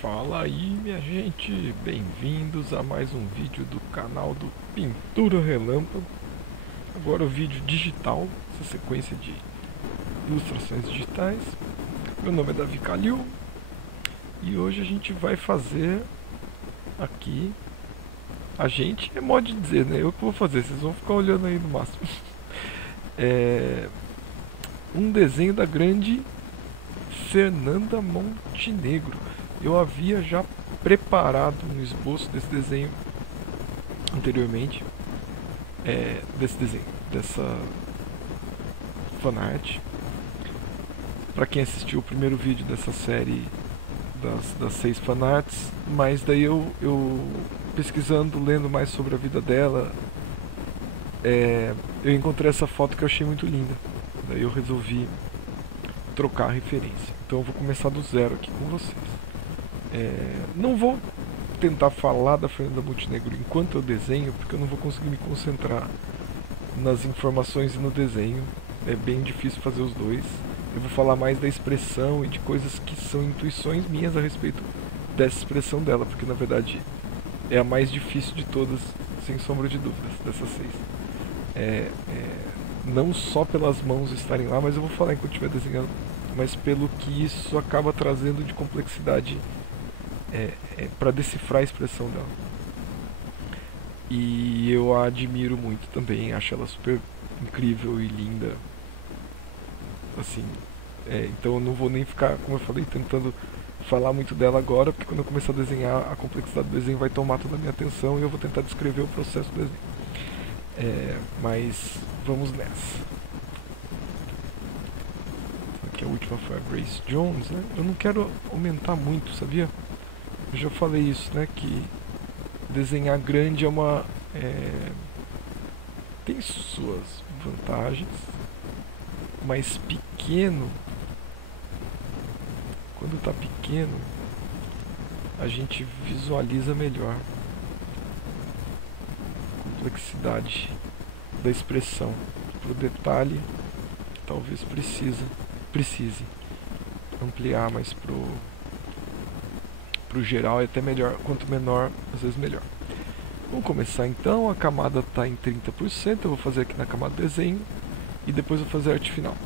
Fala aí, minha gente, bem-vindos a mais um vídeo do canal do Pintura Relâmpago. Agora o vídeo digital, essa sequência de ilustrações digitais. Meu nome é Davi Calil e hoje a gente vai fazer aqui, a gente é modo de dizer, né? Eu que vou fazer, vocês vão ficar olhando aí no máximo. Um desenho da grande Fernanda Montenegro. Eu havia já preparado um esboço desse desenho anteriormente, dessa fanart. Para quem assistiu o primeiro vídeo dessa série das 6 fanarts, mas daí eu pesquisando, lendo mais sobre a vida dela, eu encontrei essa foto que eu achei muito linda. Daí eu resolvi trocar a referência. Então eu vou começar do zero aqui com vocês. Não vou tentar falar da Fernanda Montenegro enquanto eu desenho, porque eu não vou conseguir me concentrar nas informações e no desenho. É bem difícil fazer os dois. Eu vou falar mais da expressão e de coisas que são intuições minhas a respeito dessa expressão dela, porque na verdade é a mais difícil de todas, sem sombra de dúvidas, dessas 6. Não só pelas mãos estarem lá, mas eu vou falar enquanto estiver desenhando, mas pelo que isso acaba trazendo de complexidade para decifrar a expressão dela. E eu a admiro muito também, acho ela super incrível e linda. Assim, então eu não vou nem ficar, como eu falei, tentando falar muito dela agora, porque quando eu começar a desenhar, a complexidade do desenho vai tomar toda a minha atenção e eu vou tentar descrever o processo do desenho. Mas vamos nessa. Aqui a última foi a Grace Jones, né? Eu não quero aumentar muito, sabia? Eu já falei isso, né? Que desenhar grande tem suas vantagens, mas pequeno, quando está pequeno, a gente visualiza melhor a complexidade da expressão. Para o detalhe, talvez precise ampliar, mas pro geral é até melhor, quanto menor, às vezes melhor. Vamos começar então, a camada está em 30%, eu vou fazer aqui na camada desenho e depois vou fazer a arte final.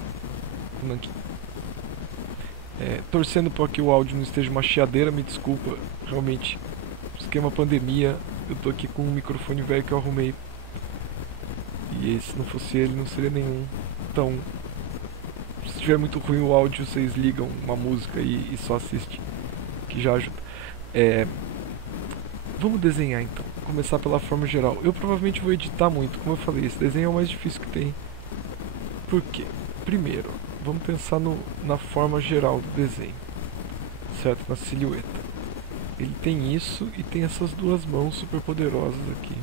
Torcendo para que o áudio não esteja uma chiadeira, me desculpa, realmente, esquema pandemia, eu tô aqui com um microfone velho que eu arrumei e se não fosse ele não seria nenhum. Então, se estiver muito ruim o áudio, vocês ligam uma música e só assistem, que já ajuda. Vamos desenhar então. Vou começar pela forma geral. Eu provavelmente vou editar muito, como eu falei, esse desenho é o mais difícil que tem. Por quê? Primeiro, vamos pensar na forma geral do desenho, certo? Na silhueta. Ele tem isso e tem essas duas mãos super poderosas aqui,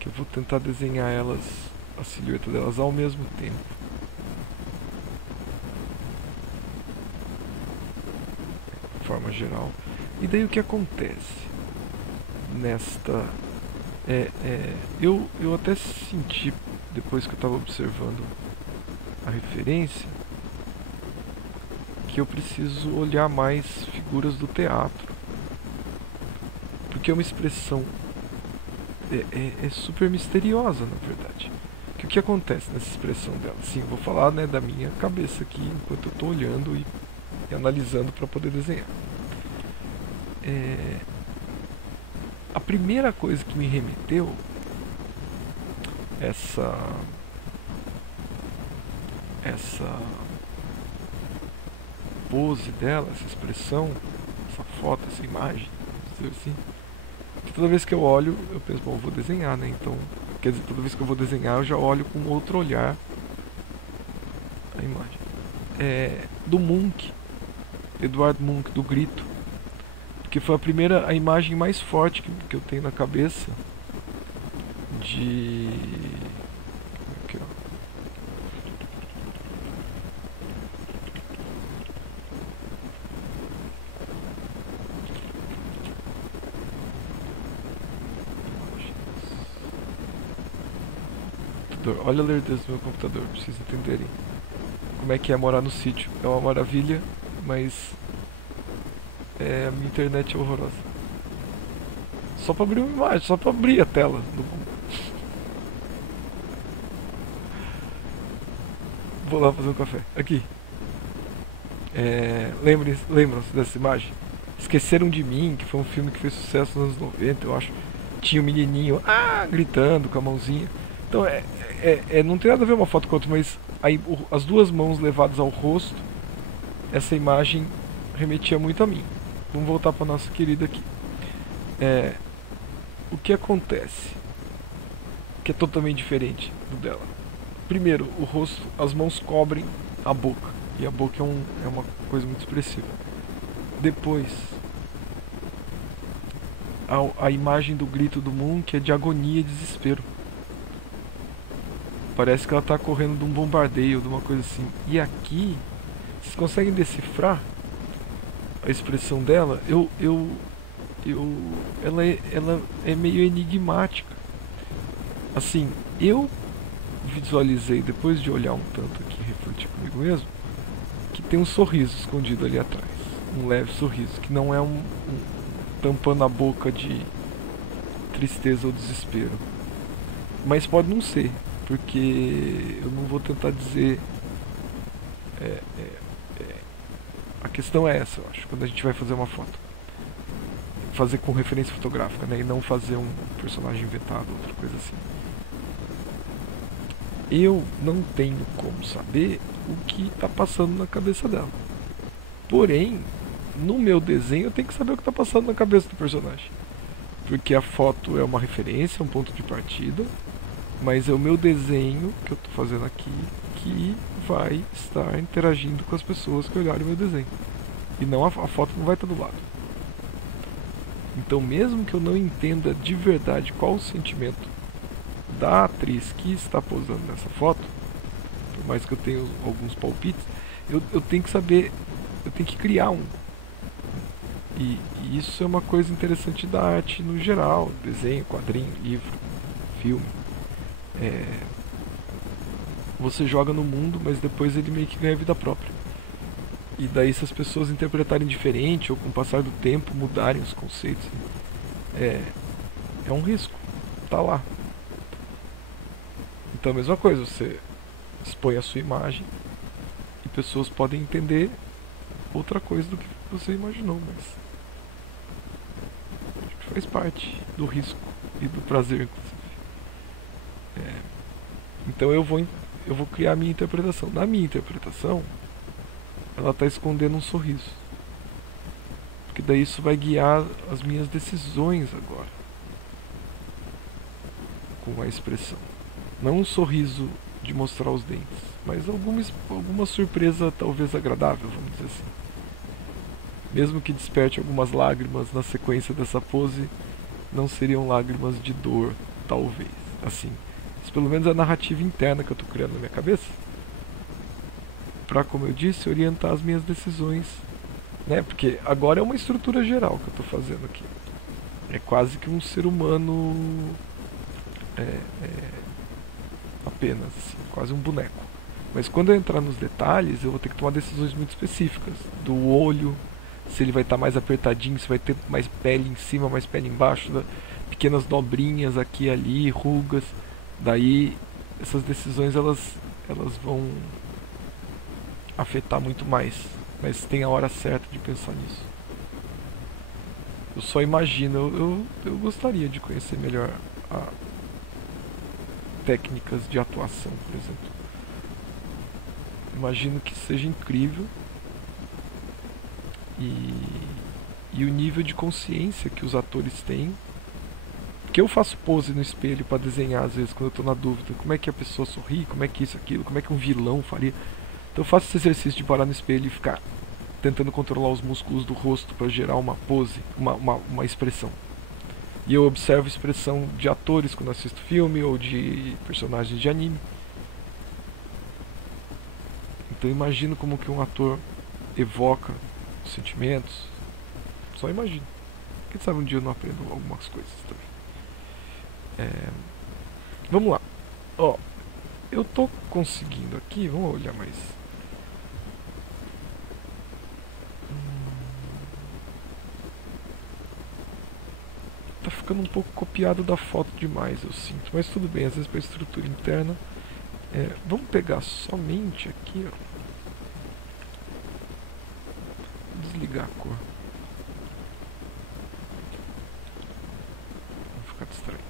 que eu vou tentar desenhar elas, a silhueta delas ao mesmo tempo. Forma geral. E daí o que acontece nesta... eu até senti, depois que eu estava observando a referência, que eu preciso olhar mais figuras do teatro, porque é uma expressão super misteriosa, na verdade. Que o que acontece nessa expressão dela? Sim, vou falar, né, da minha cabeça aqui, enquanto eu estou olhando e analisando para poder desenhar. A primeira coisa que me remeteu essa pose dela, essa expressão, essa foto, essa imagem, assim, que toda vez que eu olho eu penso, bom, eu vou desenhar, né? Então, quer dizer, toda vez que eu vou desenhar eu já olho com outro olhar a imagem. Do Munch, Eduardo Munch, do Grito, que foi a imagem mais forte que eu tenho na cabeça de... Aqui, ó. Olha a lerdeza do meu computador, pra vocês entenderem como é que é morar no sítio. É uma maravilha, mas a minha internet é horrorosa. Só pra abrir uma imagem, só pra abrir a tela do Google. Vou lá fazer um café. Aqui. Lembram-se dessa imagem? Esqueceram de Mim, que foi um filme que fez sucesso nos anos 90, eu acho. Tinha um menininho, gritando com a mãozinha. Então, não tem nada a ver uma foto com a outra, mas aí, as duas mãos levadas ao rosto, essa imagem remetia muito a mim. Vamos voltar para nossa querida aqui. O que acontece? Que é totalmente diferente do dela. Primeiro, o rosto, as mãos cobrem a boca. E a boca é uma coisa muito expressiva. Depois, a imagem do grito do Moon, que é de agonia e desespero. Parece que ela está correndo de um bombardeio, de uma coisa assim. E aqui, vocês conseguem decifrar a expressão dela? Ela é meio enigmática. Assim, eu visualizei, depois de olhar um tanto aqui, refletir comigo mesmo, que tem um sorriso escondido ali atrás. Um leve sorriso, que não é tampando a boca de tristeza ou desespero. Mas pode não ser, porque eu não vou tentar dizer. A questão é essa, eu acho, quando a gente vai fazer uma foto. Fazer com referência fotográfica, né? E não fazer um personagem inventado, outra coisa assim. Eu não tenho como saber o que está passando na cabeça dela. Porém, no meu desenho eu tenho que saber o que está passando na cabeça do personagem. Porque a foto é uma referência, um ponto de partida, mas é o meu desenho que eu estou fazendo aqui que vai estar interagindo com as pessoas que olharem o meu desenho. E não a foto não vai estar do lado. Então, mesmo que eu não entenda de verdade qual o sentimento da atriz que está posando nessa foto, por mais que eu tenha alguns palpites, eu tenho que saber, eu tenho que criar um. E isso é uma coisa interessante da arte no geral, desenho, quadrinho, livro, filme. Você joga no mundo, mas depois ele meio que ganha vida própria. E daí, se as pessoas interpretarem diferente ou com o passar do tempo mudarem os conceitos, é um risco, tá lá. Então, a mesma coisa, você expõe a sua imagem e pessoas podem entender outra coisa do que você imaginou, mas acho que faz parte do risco e do prazer, inclusive. Então eu vou criar a minha interpretação. Na minha interpretação, ela está escondendo um sorriso, porque daí isso vai guiar as minhas decisões agora com a expressão. Não um sorriso de mostrar os dentes, mas alguma surpresa talvez agradável, vamos dizer assim. Mesmo que desperte algumas lágrimas na sequência dessa pose, não seriam lágrimas de dor, talvez. Assim, isso pelo menos é a narrativa interna que eu estou criando na minha cabeça, para, como eu disse, orientar as minhas decisões, né? Porque agora é uma estrutura geral que eu estou fazendo aqui. É quase que um ser humano apenas, assim, quase um boneco. Mas quando eu entrar nos detalhes, eu vou ter que tomar decisões muito específicas. Do olho, se ele vai estar mais apertadinho, se vai ter mais pele em cima, mais pele embaixo, pequenas dobrinhas aqui e ali, rugas. Daí, essas decisões elas vão afetar muito mais. Mas tem a hora certa de pensar nisso. Eu só imagino, eu gostaria de conhecer melhor técnicas de atuação, por exemplo. Imagino que seja incrível e o nível de consciência que os atores têm. Porque eu faço pose no espelho para desenhar às vezes quando eu estou na dúvida, como é que a pessoa sorri, como é que isso, aquilo, como é que um vilão faria. Então eu faço esse exercício de parar no espelho e ficar tentando controlar os músculos do rosto para gerar uma pose, uma expressão. E eu observo a expressão de atores quando assisto filme ou de personagens de anime. Então eu imagino como que um ator evoca os sentimentos. Só imagino. Quem sabe um dia eu não aprendo algumas coisas também. Vamos lá. Eu tô conseguindo aqui, vamos olhar mais. ficando um pouco copiado da foto demais, eu sinto. Mas tudo bem, às vezes para a estrutura interna. Vamos pegar somente aqui, ó. Desligar a cor. Vou ficar distraído.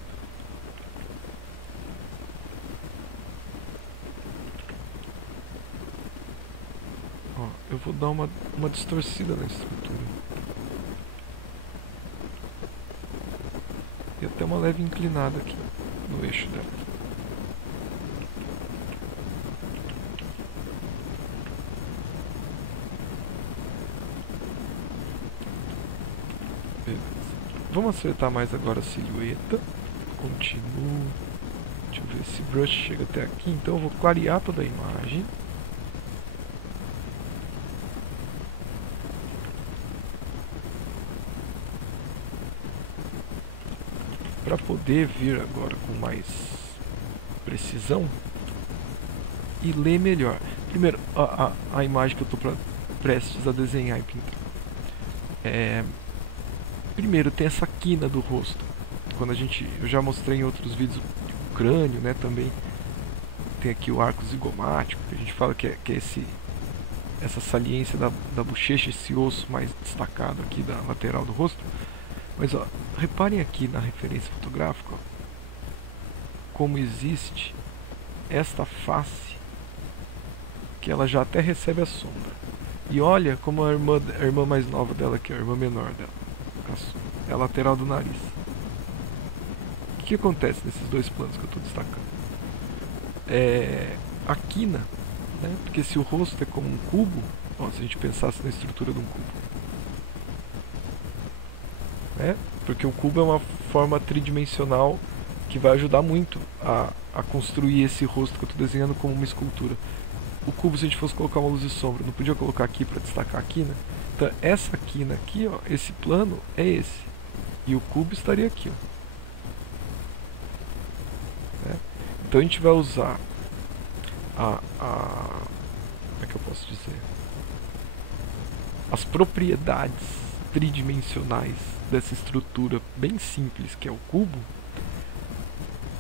Ó, eu vou dar uma distorcida na estrutura. E até uma leve inclinada aqui no eixo dela. Vamos acertar mais agora a silhueta. Continuo. Deixa eu ver se o brush chega até aqui. Então eu vou clarear toda a imagem. Para poder vir agora com mais precisão e ler melhor. Primeiro, a imagem que eu estou prestes a desenhar e pintar. Primeiro tem essa quina do rosto. Quando eu já mostrei em outros vídeos o crânio, né, também. Tem aqui o arco zigomático, que a gente fala que é essa saliência da bochecha, esse osso mais destacado aqui da lateral do rosto. Mas ó, reparem aqui na referência fotográfica, ó, como existe esta face, que ela já até recebe a sombra. E olha como a irmã mais nova dela aqui, a irmã menor dela. É a lateral do nariz. O que acontece nesses dois planos que eu estou destacando? A quina, né? Porque se o rosto é como um cubo, ó, se a gente pensasse na estrutura de um cubo, né? Porque o cubo é uma forma tridimensional que vai ajudar muito a construir esse rosto que eu estou desenhando como uma escultura. O cubo, se a gente fosse colocar uma luz e sombra, não podia colocar aqui para destacar a quina? Então essa quina aqui, ó, esse plano é esse. E o cubo estaria aqui, ó. Né? Então a gente vai usar como é que eu posso dizer? As propriedades tridimensionais dessa estrutura bem simples, que é o cubo,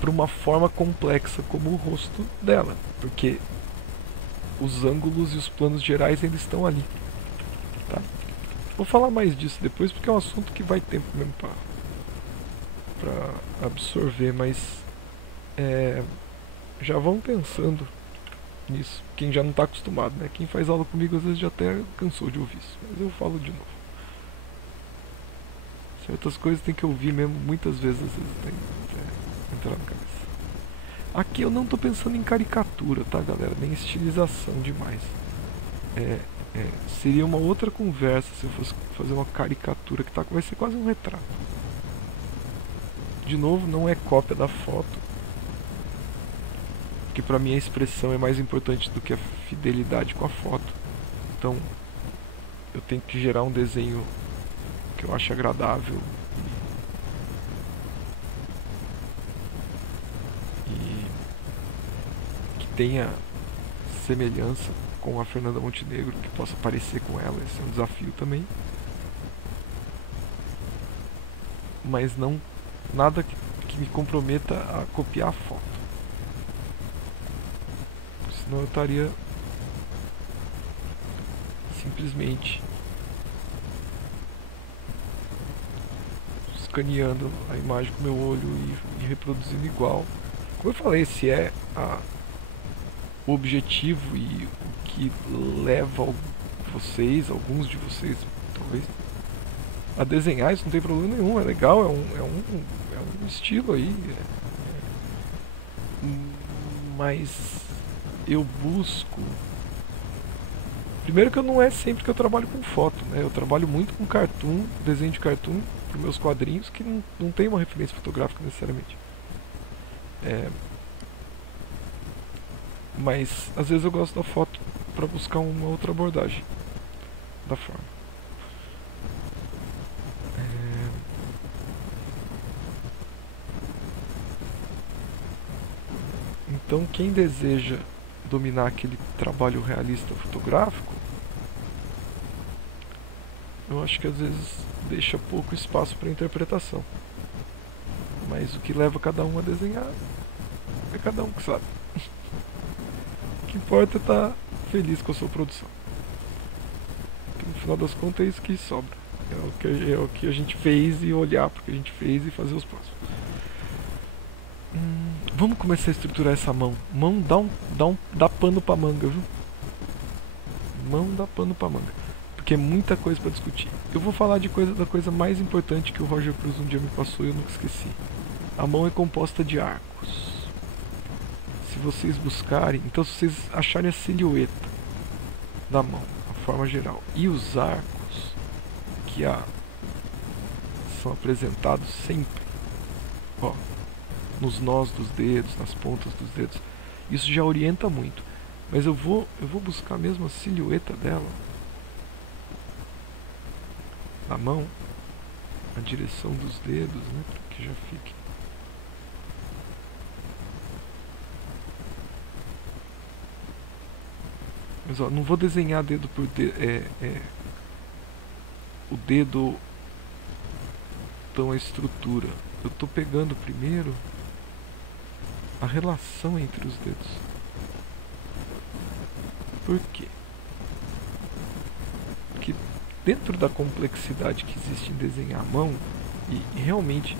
para uma forma complexa como o rosto dela. Porque os ângulos e os planos gerais ainda estão ali. Tá? Vou falar mais disso depois porque é um assunto que vai tempo mesmo para absorver, mas já vão pensando nisso. Quem já não está acostumado, né? Quem faz aula comigo às vezes já até cansou de ouvir isso, mas eu falo de novo. Certas coisas tem que ouvir mesmo muitas vezes, às vezes tem que entrar na cabeça. Aqui eu não estou pensando em caricatura, tá, galera? Nem estilização demais. Seria uma outra conversa se eu fosse fazer uma caricatura que vai ser quase um retrato. De novo, não é cópia da foto, porque para mim a expressão é mais importante do que a fidelidade com a foto. Então eu tenho que gerar um desenho que eu ache agradável e que tenha semelhança com a Fernanda Montenegro, que possa parecer com ela. Esse é um desafio também, mas não nada que me comprometa a copiar a foto, senão eu estaria simplesmente escaneando a imagem com o meu olho e reproduzindo igual. Como eu falei, esse é o objetivo e o que leva alguns de vocês talvez, a desenhar. Isso não tem problema nenhum, é legal, é um estilo aí, mas eu busco, primeiro que não é sempre que eu trabalho com foto, né? Eu trabalho muito com cartoon, desenho de cartoon para meus quadrinhos, que não tem uma referência fotográfica necessariamente. Mas às vezes eu gosto da foto para buscar uma outra abordagem da forma. Então quem deseja dominar aquele trabalho realista fotográfico, eu acho que às vezes deixa pouco espaço para interpretação. Mas o que leva cada um a desenhar é cada um que sabe. O que importa é estar feliz com a sua produção. Porque no final das contas é isso que sobra. É o que a gente fez e olhar para o que a gente fez e fazer os próximos. Vamos começar a estruturar essa mão. Mão dá pano pra manga, viu? Mão dá pano pra manga. Porque é muita coisa pra discutir. Eu vou falar da coisa mais importante que o Roger Cruz um dia me passou e eu nunca esqueci. A mão é composta de arcos. Se vocês buscarem, então se vocês acharem a silhueta da mão, a forma geral, e os arcos que são apresentados sempre, ó, nos nós dos dedos, nas pontas dos dedos, isso já orienta muito. Mas eu vou buscar mesmo a silhueta dela na mão, a direção dos dedos, né, para que já fique. Mas ó, não vou desenhar dedo por dedo, o dedo, então a estrutura. Eu estou pegando primeiro a relação entre os dedos. Por quê? Porque dentro da complexidade que existe em desenhar a mão, e realmente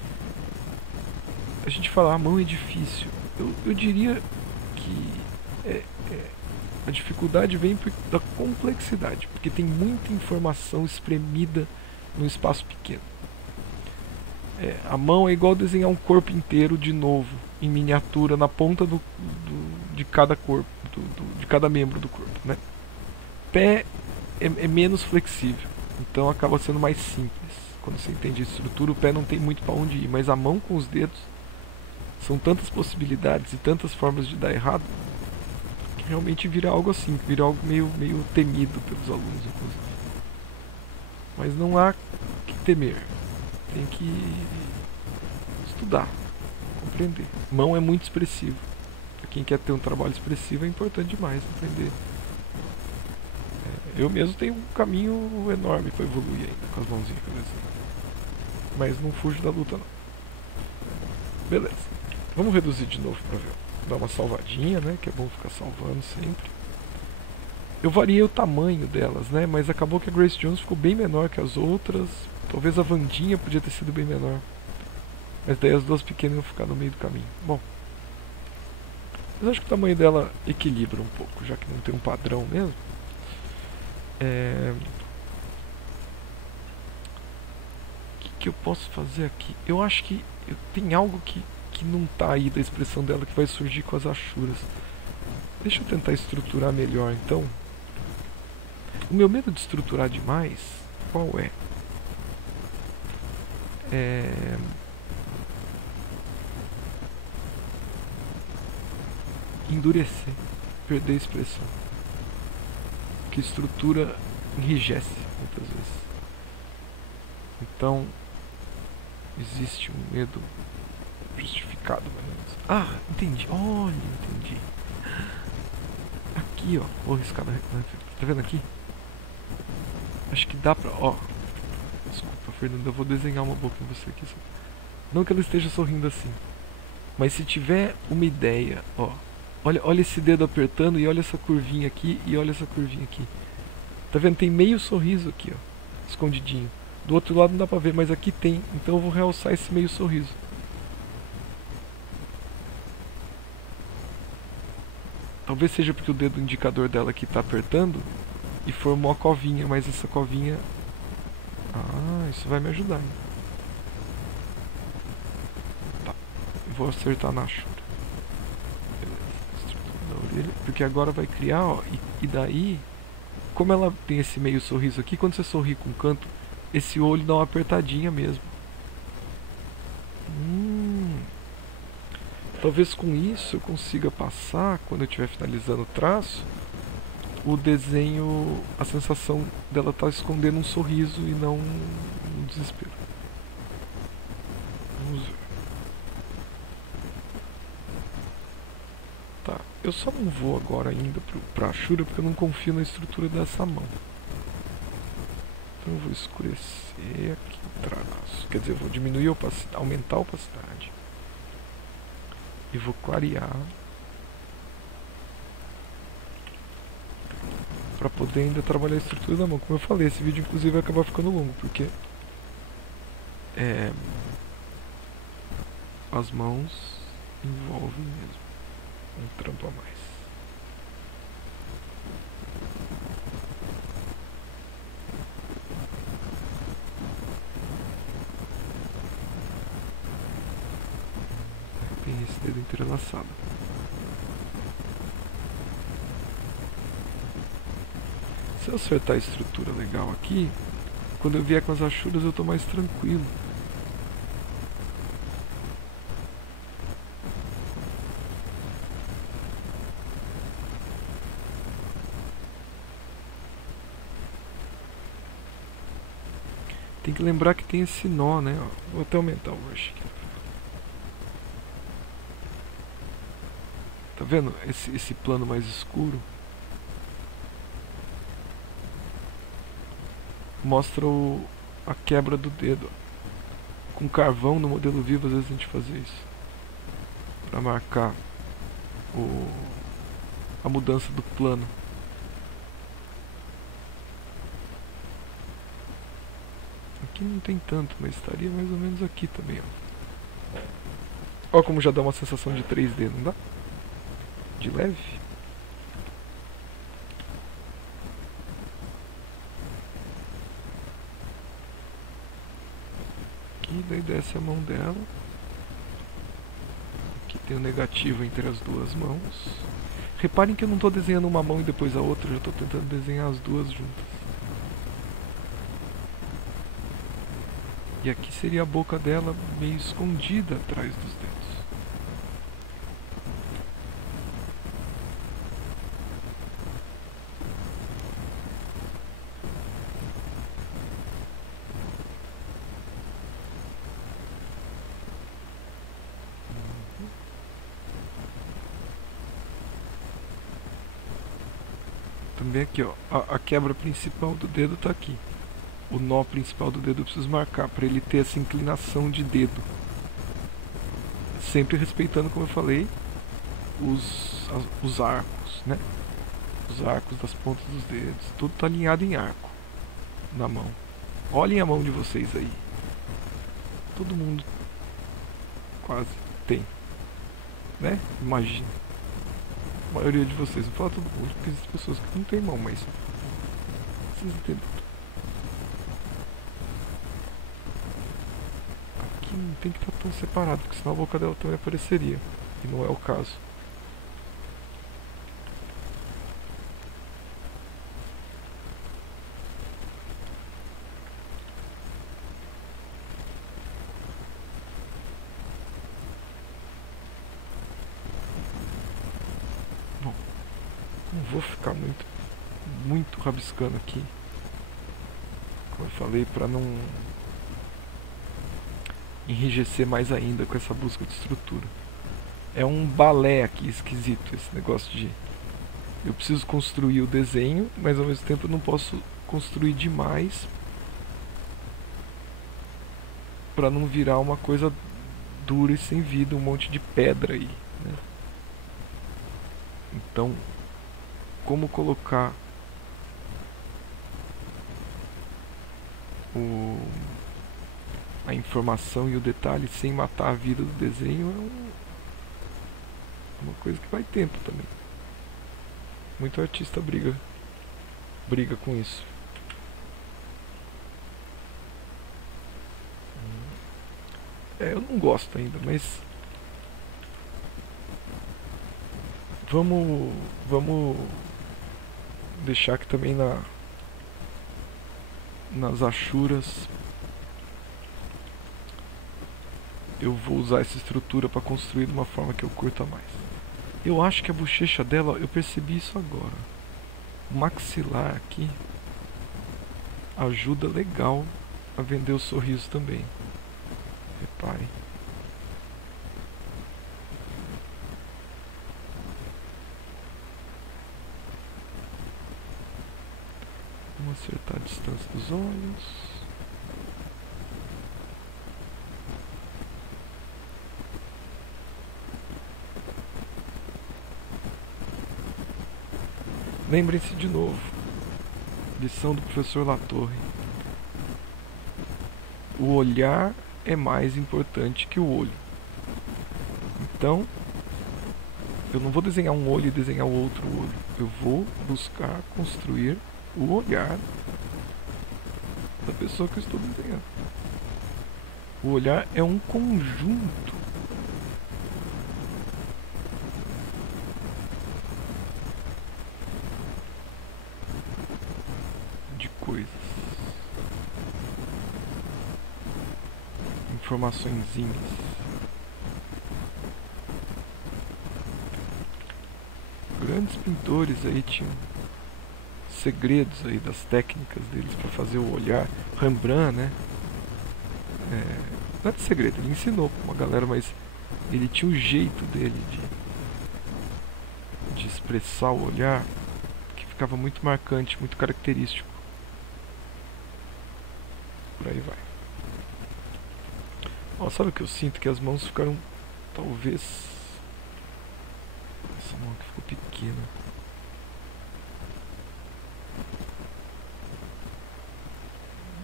a gente fala a mão é difícil, eu diria que a dificuldade vem da complexidade, porque tem muita informação espremida num espaço pequeno. A mão é igual desenhar um corpo inteiro de novo, em miniatura, na ponta de cada corpo, de cada membro do corpo, né? Pé é menos flexível, então acaba sendo mais simples. Quando você entende a estrutura, o pé não tem muito para onde ir, mas a mão com os dedos são tantas possibilidades e tantas formas de dar errado que realmente vira algo assim, vira algo meio temido pelos alunos, inclusive. Mas não há que temer. Tem que estudar, compreender. Mão é muito expressivo. Para quem quer ter um trabalho expressivo é importante demais aprender. Eu mesmo tenho um caminho enorme para evoluir ainda com as mãozinhas que eu desenho. Mas não fujo da luta não. Beleza. Vamos reduzir de novo para ver. Dar uma salvadinha, né? Que é bom ficar salvando sempre. Eu variei o tamanho delas, né? Mas acabou que a Grace Jones ficou bem menor que as outras. Talvez a Wandinha podia ter sido bem menor. Mas daí as duas pequenas iam ficar no meio do caminho. Bom. Mas acho que o tamanho dela equilibra um pouco, já que não tem um padrão mesmo. O que eu posso fazer aqui? Eu acho que tem algo que não está aí da expressão dela que vai surgir com as achuras. Deixa eu tentar estruturar melhor então. O meu medo de estruturar demais, qual é? Endurecer, perder a expressão. Porque estrutura enrijece muitas vezes. Então existe um medo justificado, mas... Ah, entendi. Olha, entendi. Aqui, ó, vou arriscar na... Tá vendo aqui? Acho que dá pra... Ó, desculpa, Fernanda, eu vou desenhar uma boca em você aqui. Não que ela esteja sorrindo assim, mas se tiver uma ideia, ó, olha esse dedo apertando e olha essa curvinha aqui e olha essa curvinha aqui. Tá vendo? Tem meio sorriso aqui, ó, escondidinho. Do outro lado não dá pra ver, mas aqui tem. Então eu vou realçar esse meio sorriso. Talvez seja porque o dedo indicador dela aqui tá apertando e formou a covinha, mas essa covinha... Ah, isso vai me ajudar, hein? Tá, vou acertar na achura. Beleza, estrutura da orelha. Porque agora vai criar, ó, e daí, como ela tem esse meio sorriso aqui, quando você sorri com o canto, esse olho dá uma apertadinha mesmo. Talvez com isso eu consiga passar, quando eu estiver finalizando o traço, o desenho, a sensação dela estar escondendo um sorriso e não um desespero. Vamos ver. Tá, eu só não vou agora ainda pra Ashura porque eu não confio na estrutura dessa mão. Então eu vou escurecer aqui o traço. Quer dizer, eu vou diminuir a opacidade, aumentar a opacidade. E vou clarear para poder ainda trabalhar a estrutura da mão. Como eu falei, esse vídeo inclusive vai acabar ficando longo, porque as mãos envolvem mesmo um trampo a mais. Tem esse dedo entrelaçado. Se eu acertar a estrutura legal aqui, quando eu vier com as achuras eu tô mais tranquilo. Tem que lembrar que tem esse nó, né? Ó, vou até aumentar o brush aqui. Tá vendo esse plano mais escuro? Mostra a quebra do dedo. Com carvão no modelo vivo, às vezes a gente fazia isso para marcar a mudança do plano. Aqui não tem tanto, mas estaria mais ou menos aqui também, ó. Ó como já dá uma sensação de 3D, não dá? De leve. Aqui, daí desce a mão dela. Aqui tem o negativo entre as duas mãos. Reparem que eu não estou desenhando uma mão e depois a outra, eu já estou tentando desenhar as duas juntas. E aqui seria a boca dela meio escondida atrás dos dedos. Também aqui, ó, a quebra principal do dedo está aqui. O nó principal do dedo eu preciso marcar para ele ter essa inclinação de dedo. Sempre respeitando, como eu falei, os arcos, né? Os arcos das pontas dos dedos. Tudo está alinhado em arco na mão. Olhem a mão de vocês aí. Todo mundo quase tem, né? Imagina. A maioria de vocês, não fala todo mundo, porque existem pessoas que não tem mão, mas vocês entendem. Aqui não tem que estar tão separado, porque senão a boca dela também apareceria. E não é o caso. Bom, não vou ficar muito rabiscando aqui. Como eu falei, para não enrijecer mais ainda com essa busca de estrutura. É um balé aqui esquisito esse negócio de... Eu preciso construir o desenho, mas ao mesmo tempo eu não posso construir demais para não virar uma coisa dura e sem vida, um monte de pedra aí, né? Então, como colocar a informação e o detalhe sem matar a vida do desenho é uma coisa que vai tempo também. Muito artista briga com isso. Eu não gosto ainda, mas vamos deixar que também nas achuras eu vou usar essa estrutura para construir de uma forma que eu curta mais. Eu acho que a bochecha dela, eu percebi isso agora. O maxilar aqui ajuda legal a vender o sorriso também. Reparem. Vamos acertar a distância dos olhos. Lembrem-se de novo, lição do professor Latorre. O olhar é mais importante que o olho. Então, eu não vou desenhar um olho e desenhar o outro olho. Eu vou buscar construir o olhar da pessoa que eu estou desenhando. O olhar é um conjunto de coisas, informaçõezinhas. Grandes pintores aí tinham segredos aí das técnicas deles para fazer o olhar. Rembrandt, né? Não é de segredo, ele ensinou pra uma galera, mas ele tinha um jeito dele de expressar o olhar que ficava muito marcante, muito característico. Por aí vai. Ó, sabe o que eu sinto? Que as mãos ficaram, talvez... Essa mão aqui ficou pequena.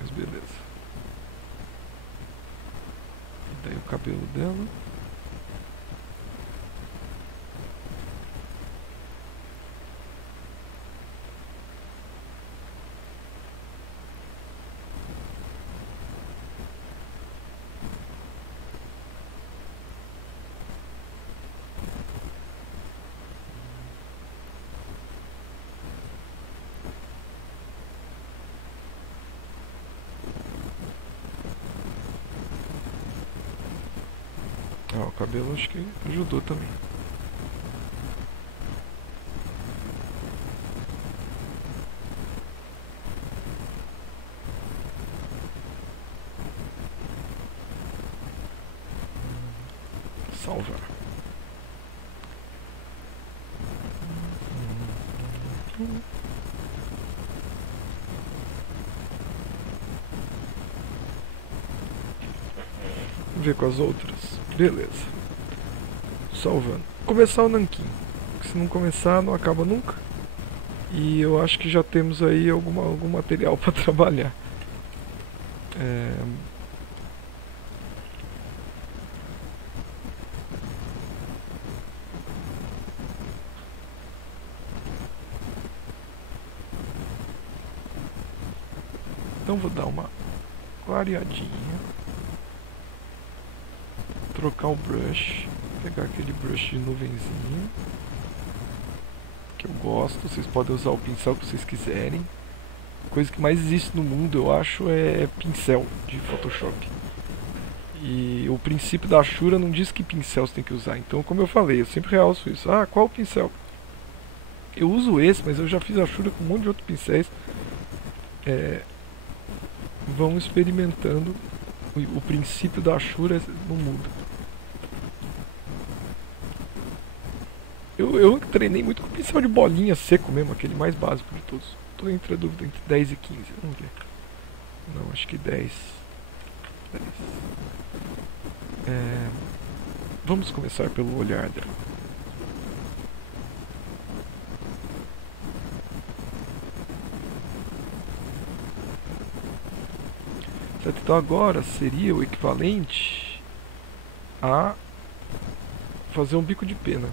Mas beleza. E daí o cabelo dela. O cabelo acho que ajudou também. Salvar. Vamos ver com as outras. Beleza. Salvando. Começar o nanquim. Se não começar, não acaba nunca. E eu acho que já temos aí algum material para trabalhar. Então vou dar uma clareadinha. Trocar o brush. Pegar aquele brush de nuvenzinho que eu gosto. Vocês podem usar o pincel que vocês quiserem. A coisa que mais existe no mundo, eu acho, é pincel de Photoshop. E o princípio da Ashura não diz que pincel você tem que usar. Então, como eu falei, eu sempre realço isso. Ah, qual pincel? Eu uso esse, mas eu já fiz Ashura com um monte de outros pincéis. Vão experimentando. O princípio da Ashura não muda. Eu treinei muito com pincel de bolinha seco mesmo, aquele mais básico de todos. Estou entre a dúvida entre 10 e 15, vamos ver. Não, acho que 10. Vamos começar pelo olhar dela. Certo, então agora seria o equivalente a fazer um bico de pena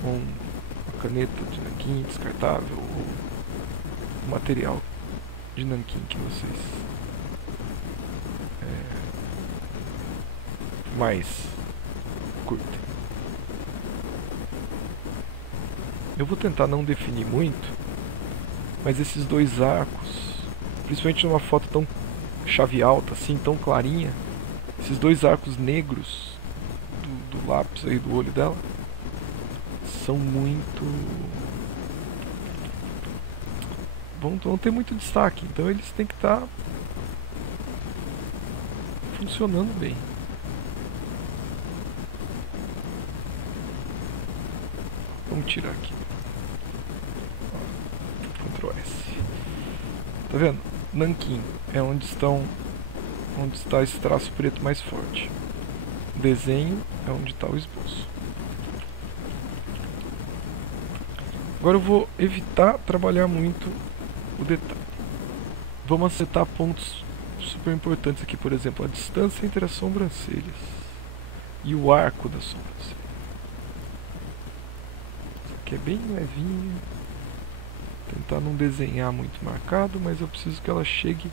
com uma caneta de nanquim descartável ou material de nanquim que vocês mais curtem. Eu vou tentar não definir muito, mas esses dois arcos, principalmente numa foto tão chave alta, assim, tão clarinha, esses dois arcos negros do lápis aí do olho dela são muito... vão ter muito destaque, então eles têm que estar funcionando bem. Vamos tirar aqui. Ctrl S. Tá vendo? Nanquim é onde está esse traço preto mais forte. Desenho é onde está o esboço. Agora eu vou evitar trabalhar muito o detalhe. Vamos acertar pontos super importantes aqui, por exemplo, a distância entre as sobrancelhas e o arco da sobrancelha. Isso aqui é bem levinho. Tentar não desenhar muito marcado, mas eu preciso que ela chegue.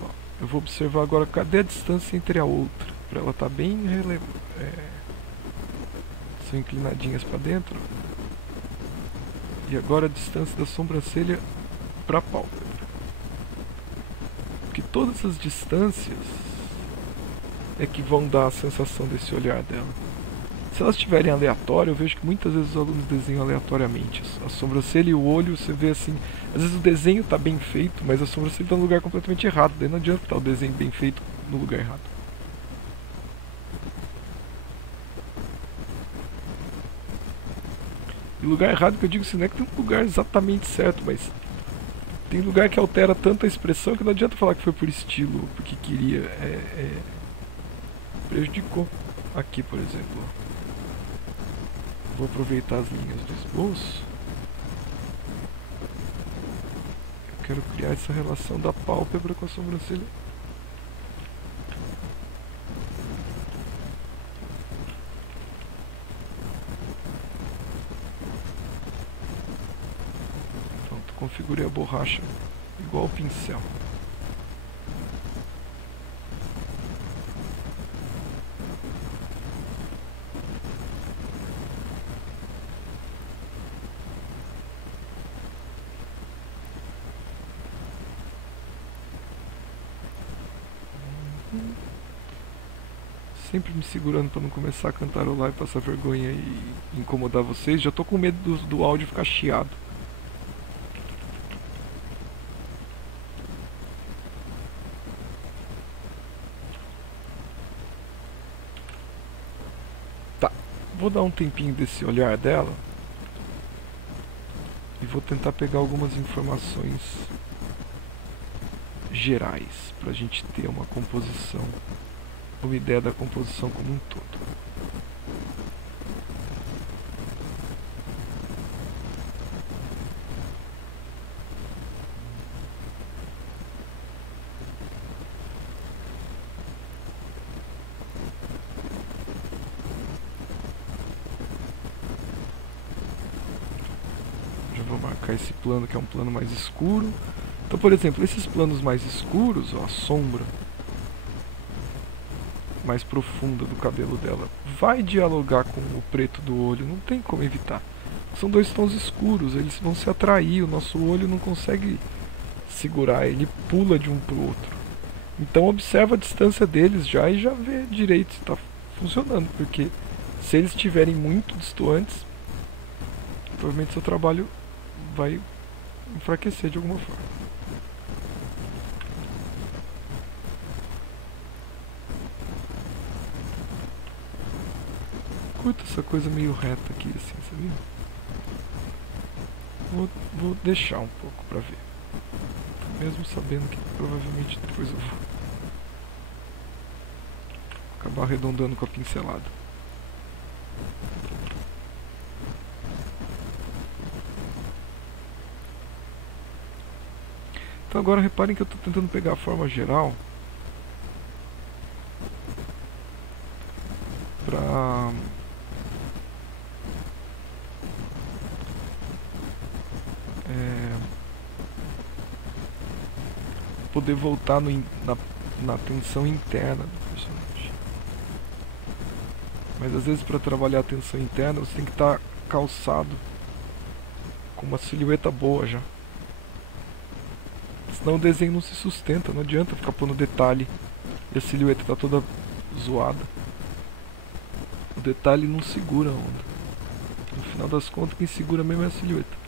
Ó, eu vou observar agora cadê a distância entre a outra, para ela estar bem são inclinadinhas para dentro. E agora a distância da sobrancelha para a pálpebra. Porque todas as distâncias é que vão dar a sensação desse olhar dela. Se elas estiverem aleatórias, eu vejo que muitas vezes os alunos desenham aleatoriamente. A sobrancelha e o olho, você vê assim, às vezes o desenho está bem feito, mas a sobrancelha está no lugar completamente errado. Daí não adianta estar o desenho bem feito no lugar errado. E lugar errado que eu digo assim, não é que tem um lugar exatamente certo, mas tem lugar que altera tanto a expressão que não adianta falar que foi por estilo, porque queria. Prejudicou. Aqui, por exemplo. Vou aproveitar as linhas do esboço. Eu quero criar essa relação da pálpebra com a sobrancelha. Pronto, configurei a borracha igual ao pincel. Sempre me segurando para não começar a cantarolar e passar vergonha e incomodar vocês. Já tô com medo do áudio ficar chiado. Tá, vou dar um tempinho desse olhar dela e vou tentar pegar algumas informações gerais pra gente ter uma composição, uma ideia da composição como um todo. Já vou marcar esse plano que é um plano mais escuro. Então, por exemplo, esses planos mais escuros, ó, a sombra mais profunda do cabelo dela vai dialogar com o preto do olho, não tem como evitar. São dois tons escuros, eles vão se atrair, o nosso olho não consegue segurar, ele pula de um para o outro. Então observa a distância deles já e já vê direito se está funcionando, porque se eles estiverem muito distantes, provavelmente seu trabalho vai enfraquecer de alguma forma. Curta essa coisa meio reta aqui, assim, sabia? Vou deixar um pouco pra ver. Mesmo sabendo que provavelmente depois eu vou acabar arredondando com a pincelada. Então agora reparem que eu estou tentando pegar a forma geral para poder voltar na tensão interna do personagem. Mas às vezes para trabalhar a tensão interna você tem que estar calçado com uma silhueta boa já. Senão o desenho não se sustenta, não adianta ficar pondo detalhe e a silhueta está toda zoada. O detalhe não segura a onda. No final das contas quem segura mesmo é a silhueta.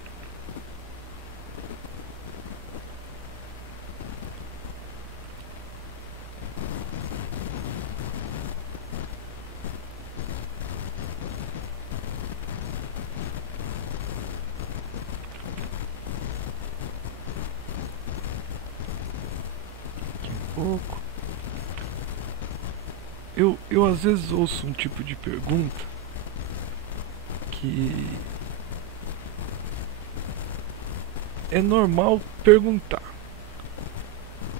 Pouco. Eu às vezes ouço um tipo de pergunta que é normal perguntar,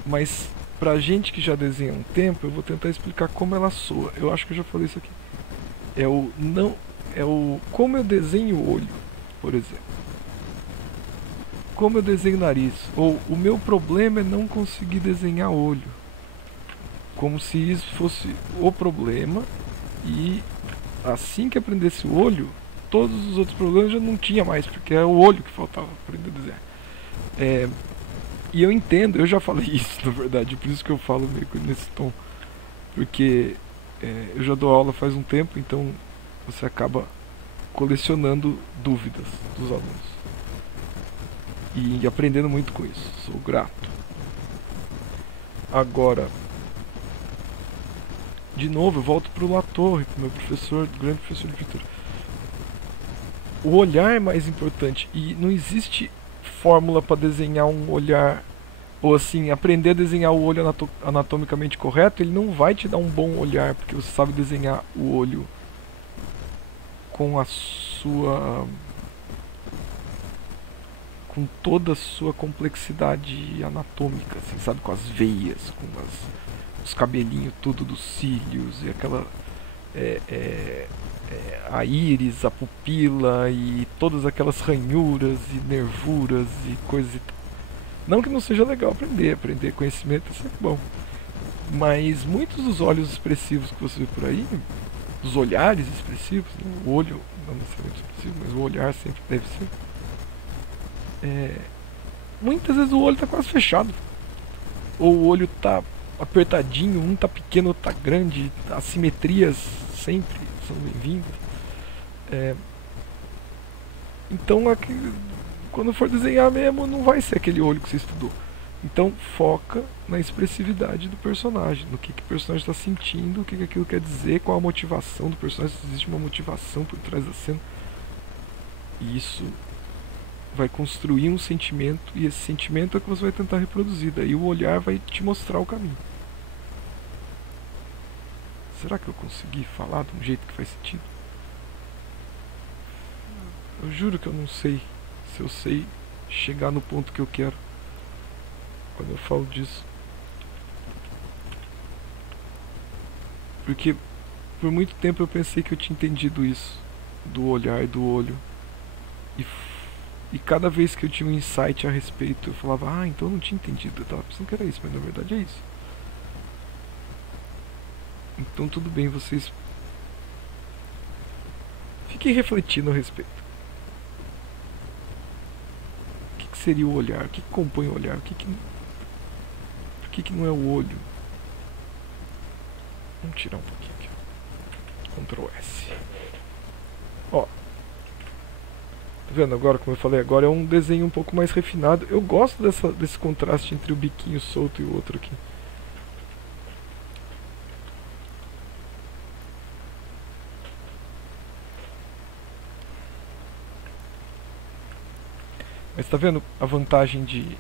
mas pra gente que já desenha há um tempo, eu vou tentar explicar como ela soa. Eu acho que eu já falei isso aqui. Como eu desenho o olho, por exemplo. Como eu desenho o nariz. Ou o meu problema é não conseguir desenhar olho. Como se isso fosse o problema. E assim que aprendesse o olho, todos os outros problemas já não tinha mais, porque é o olho que faltava para aprender a desenhar. E eu entendo, eu já falei isso na verdade, por isso que eu falo meio que nesse tom. Porque eu já dou aula faz um tempo, então você acaba colecionando dúvidas dos alunos. E aprendendo muito com isso, sou grato. Agora, de novo, eu volto pro Latorre, pro meu professor, grande professor de pintura. O olhar é mais importante e não existe fórmula para desenhar um olhar, ou assim, aprender a desenhar o olho anatomicamente correto. Ele não vai te dar um bom olhar, porque você sabe desenhar o olho com a sua, com toda a sua complexidade anatômica, assim, sabe, com as veias, com os cabelinhos tudo dos cílios e aquela a íris, a pupila e todas aquelas ranhuras e nervuras e coisas. Não que não seja legal aprender conhecimento é sempre bom, mas muitos dos olhos expressivos que você vê por aí, os olhares expressivos, né? O olho não necessariamente expressivo, mas o olhar sempre deve ser. Muitas vezes o olho está quase fechado, ou o olho está apertadinho, um está pequeno, outro está grande, assimetrias sempre são bem-vindas. Então quando for desenhar mesmo, não vai ser aquele olho que você estudou. Então foca na expressividade do personagem, no que o personagem está sentindo, o que aquilo quer dizer, qual a motivação do personagem, se existe uma motivação por trás da cena. E isso vai construir um sentimento, e esse sentimento é que você vai tentar reproduzir. Daí o olhar vai te mostrar o caminho. Será que eu consegui falar de um jeito que faz sentido? Eu juro que eu não sei se eu sei chegar no ponto que eu quero quando eu falo disso. Porque por muito tempo eu pensei que eu tinha entendido isso, do olhar e do olho. E cada vez que eu tinha um insight a respeito, eu falava, então eu não tinha entendido, eu tava pensando que era isso, mas na verdade é isso. Então tudo bem, vocês fiquem refletindo a respeito. O que seria o olhar? O que compõe o olhar? Por que não é o olho? Vamos tirar um pouquinho aqui. Ctrl S. Ó. Tá vendo agora, como eu falei, agora é um desenho um pouco mais refinado. Eu gosto desse contraste entre o biquinho solto e o outro aqui. Mas tá vendo a vantagem de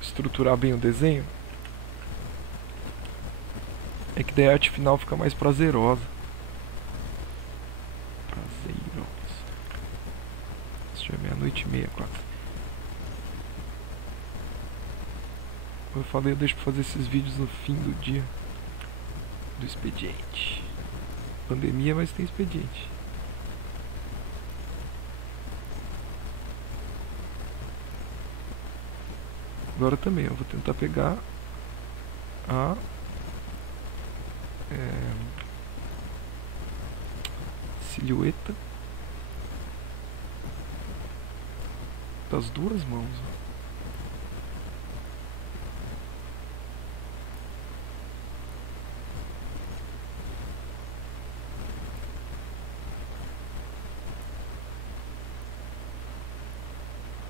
estruturar bem o desenho? É que daí a arte final fica mais prazerosa. Já é 00:30 quase. Como eu falei, eu deixo pra fazer esses vídeos no fim do dia do expediente. Pandemia, mas tem expediente. Agora também eu vou tentar pegar a silhueta das duas mãos.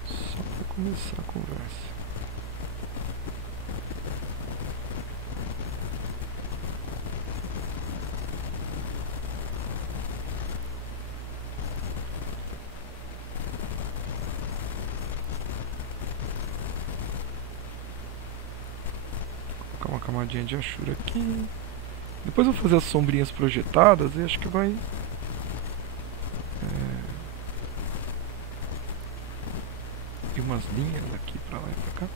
Só para começar a conversa. Uma camadinha de Ashura aqui. Depois eu vou fazer as sombrinhas projetadas e acho que vai e umas linhas aqui pra lá e pra cá.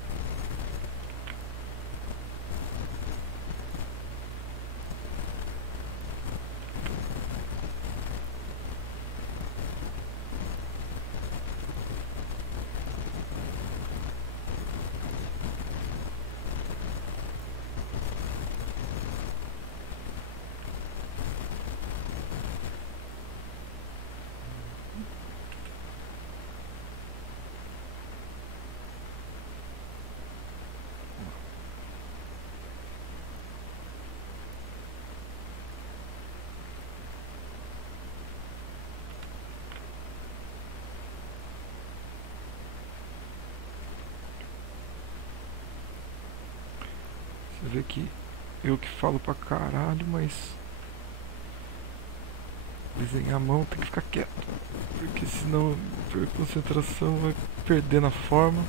Você vê que eu que falo pra caralho, mas desenhar a mão tem que ficar quieto, porque senão a concentração vai perder na forma.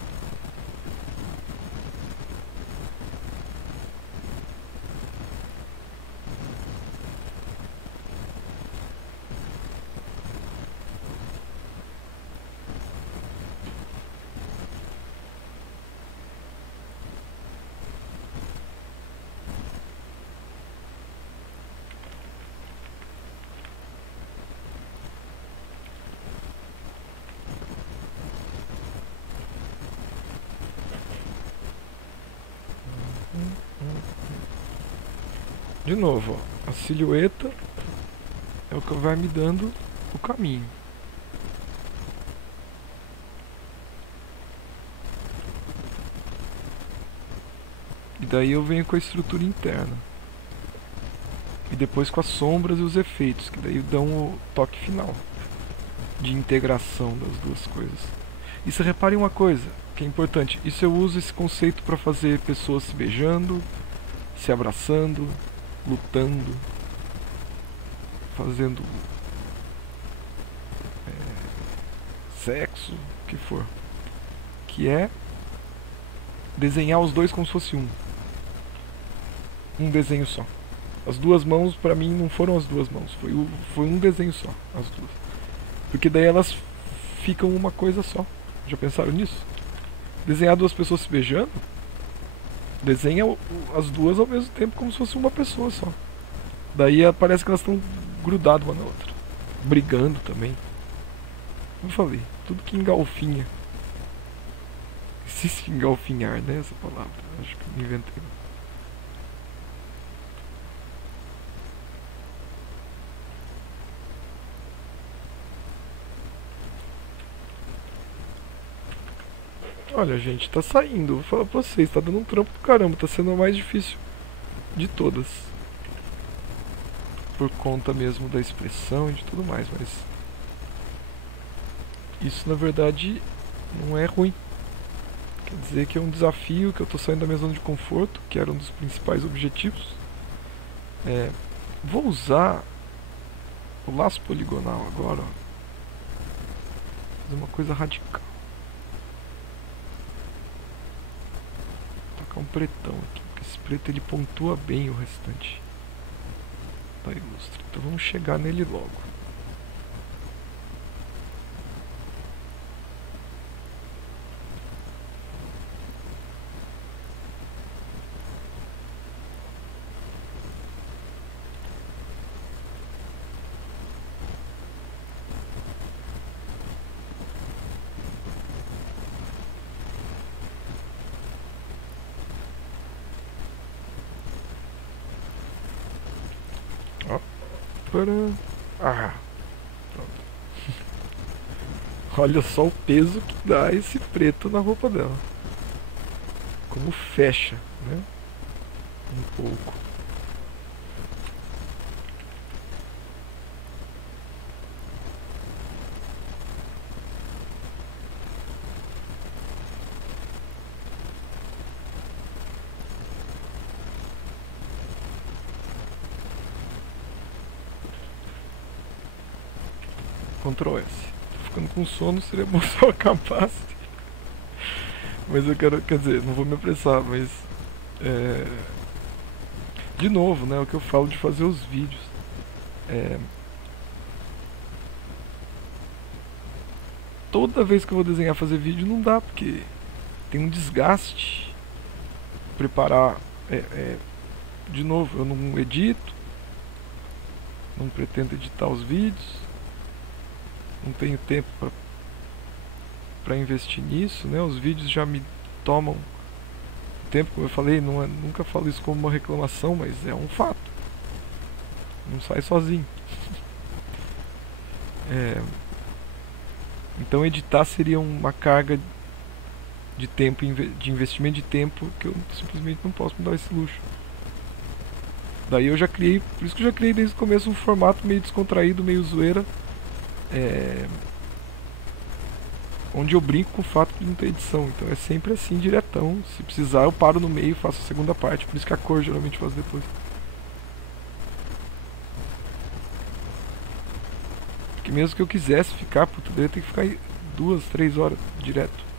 De novo, ó, a silhueta é o que vai me dando o caminho. E daí eu venho com a estrutura interna. E depois com as sombras e os efeitos, que daí dão o toque final de integração das duas coisas. E você repare uma coisa que é importante. Isso eu uso esse conceito para fazer pessoas se beijando, se abraçando, lutando, fazendo sexo, o que for. Que é desenhar os dois como se fosse um desenho só. As duas mãos, pra mim, não foram as duas mãos, foi um desenho só, as duas. Porque daí elas ficam uma coisa só. Já pensaram nisso? Desenhar duas pessoas se beijando, desenha as duas ao mesmo tempo como se fosse uma pessoa só. Daí parece que elas estão grudadas uma na outra, brigando também. Eu falei, tudo que engalfinha. Existe engalfinhar, né, essa palavra? Acho que eu inventei. Olha, gente, tá saindo. Vou falar pra vocês, tá dando um trampo do caramba. Tá sendo a mais difícil de todas. Por conta mesmo da expressão e de tudo mais, mas isso na verdade não é ruim. Quer dizer que é um desafio, que eu tô saindo da minha zona de conforto, que era um dos principais objetivos. Vou usar o laço poligonal agora, ó. Fazer uma coisa radical. Um pretão aqui, porque esse preto ele pontua bem o restante da ilustre. Então vamos chegar nele logo. Ah, pronto. Olha só o peso que dá esse preto na roupa dela. Como fecha, né? Um pouco. Ctrl S. Tô ficando com sono, seria bom só acabasse. Mas eu quero, quer dizer, não vou me apressar, mas de novo, né, o que eu falo de fazer os vídeos. toda vez que eu vou desenhar, fazer vídeo, não dá, porque tem um desgaste. Preparar, de novo, eu não edito, não pretendo editar os vídeos, não tenho tempo para investir nisso, né? Os vídeos já me tomam tempo, como eu falei, nunca falo isso como uma reclamação, mas é um fato. Não sai sozinho. Então editar seria uma carga de tempo, de investimento de tempo, que eu simplesmente não posso me dar esse luxo. Daí eu já criei, por isso que eu já criei desde o começo um formato meio descontraído, meio zoeira, onde eu brinco com o fato de não ter edição. Então é sempre assim, diretão. Se precisar eu paro no meio e faço a segunda parte. Por isso que a cor geralmente eu faço depois. Porque mesmo que eu quisesse ficar, puta, daí eu tenho que ficar 2, 3 horas direto.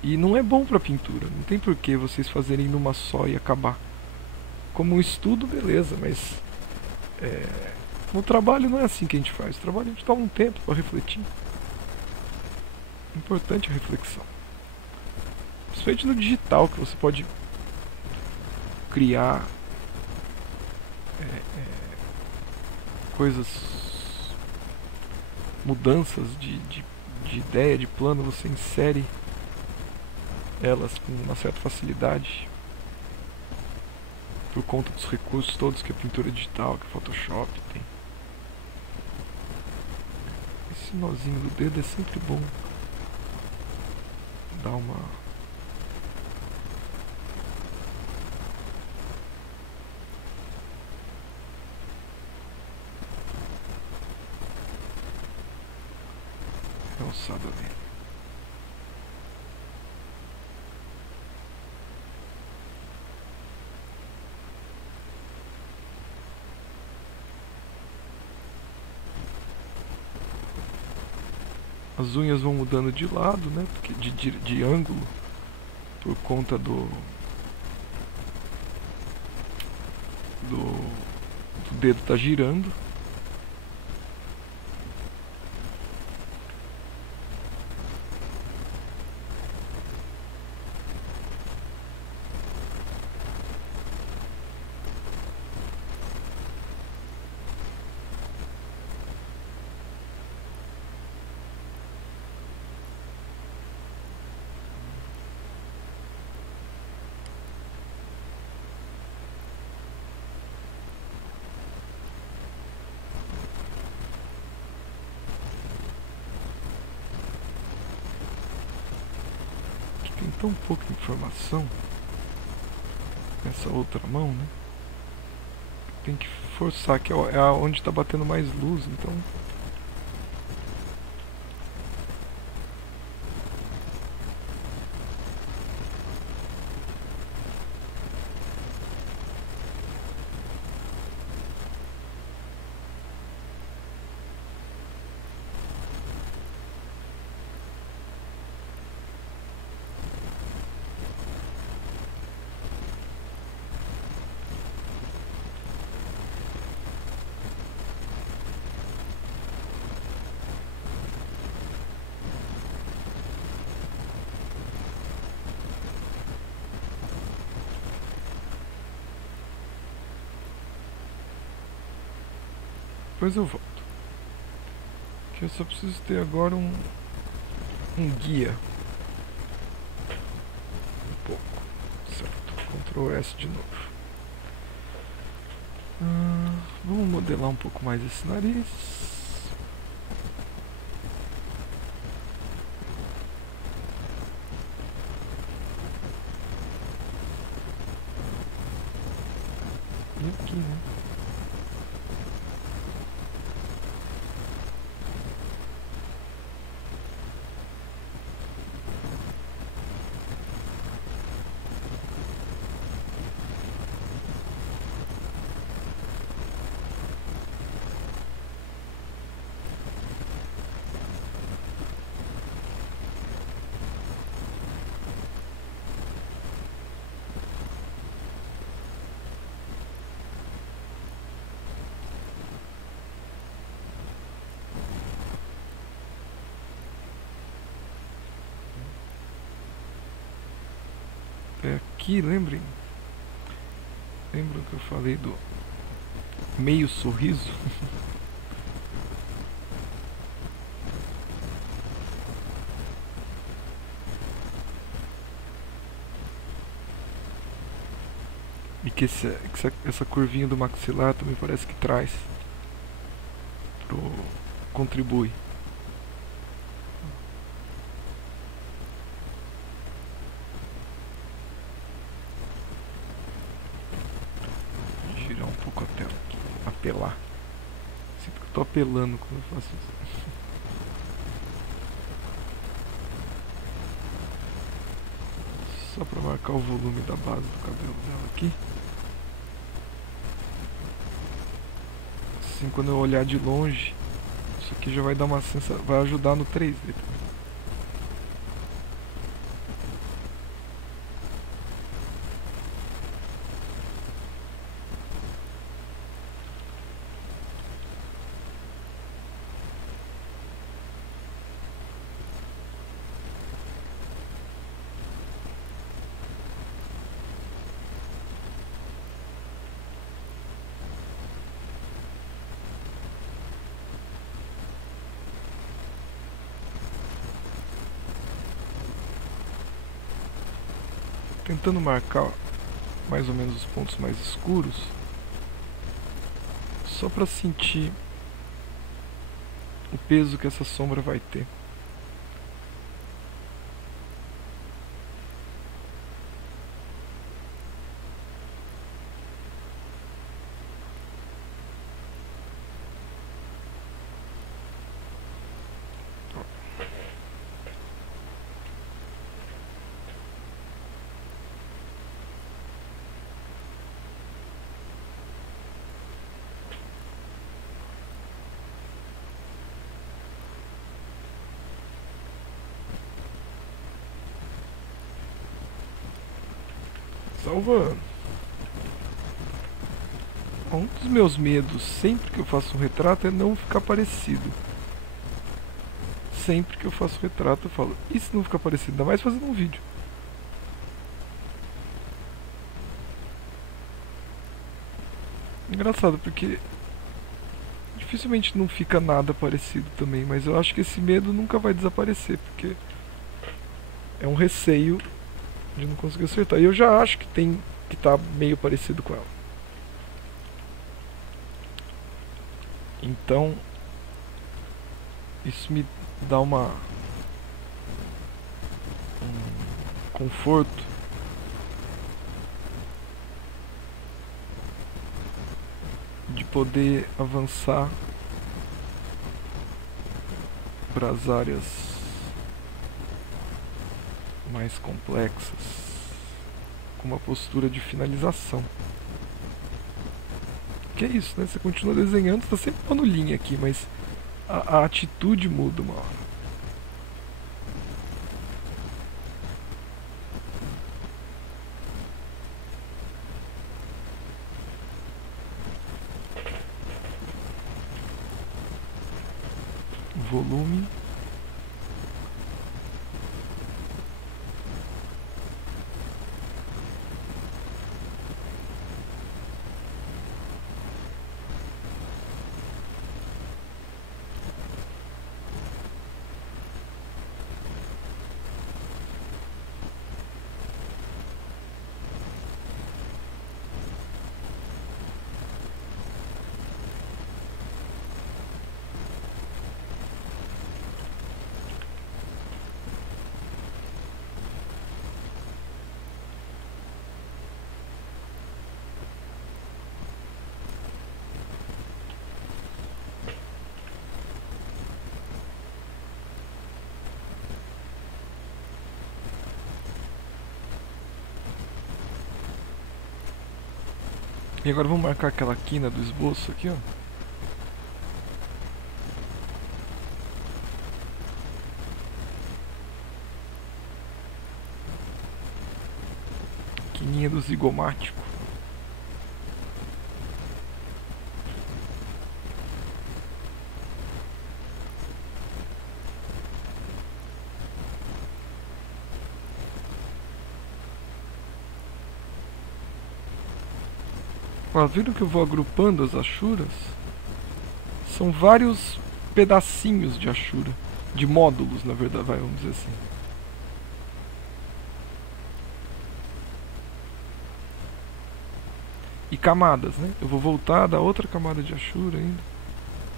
E não é bom pra pintura. Não tem porquê vocês fazerem numa só e acabar. Como um estudo, beleza, mas no trabalho não é assim que a gente faz. No trabalho a gente toma um tempo pra refletir. Importante a reflexão. Principalmente no digital, que você pode criar coisas, mudanças de ideia, de plano, você insere elas com uma certa facilidade por conta dos recursos todos que a pintura digital, que o Photoshop tem. Esse nozinho do dedo é sempre bom dar uma realçada ali. As unhas vão mudando de lado, né? Porque de ângulo, por conta do dedo tá girando. Tem tão pouca informação nessa outra mão, né? Tem que forçar, que é onde está batendo mais luz, então. Depois eu volto. Que eu só preciso ter agora um guia. Um pouco. Certo. Ctrl S de novo. Vamos modelar um pouco mais esse nariz. E aqui, né? É aqui, lembrem? Lembram que eu falei do meio sorriso? E que essa curvinha do maxilar também parece que traz contribui. Girar um pouco a tela aqui. Apelar. Sinto que eu tô apelando quando eu faço isso. Só pra marcar o volume da base do cabelo dela aqui. Assim, quando eu olhar de longe, isso aqui já vai dar uma sensação, vai ajudar no 3D também. Tentando marcar mais ou menos os pontos mais escuros, só para sentir o peso que essa sombra vai ter. Salvando. Um dos meus medos sempre que eu faço um retrato é não ficar parecido. Sempre que eu faço retrato eu falo, e se não ficar parecido? Ainda mais fazendo um vídeo. Engraçado porque dificilmente não fica nada parecido também, mas eu acho que esse medo nunca vai desaparecer, porque é um receio de não conseguir acertar. E eu já acho que tá meio parecido com ela. Então isso me dá um conforto de poder avançar para as áreas mais complexas com uma postura de finalização. Que é isso, né? Você continua desenhando, você tá sempre pondo linha aqui, mas a atitude muda uma hora. Volume. E agora vamos marcar aquela quina do esboço aqui, ó. Quininha do zigomático. Ó, viram que eu vou agrupando as Ashuras? São vários pedacinhos de Ashura. De módulos, na verdade, vamos dizer assim. E camadas, né? Eu vou voltar a dar outra camada de Ashura ainda.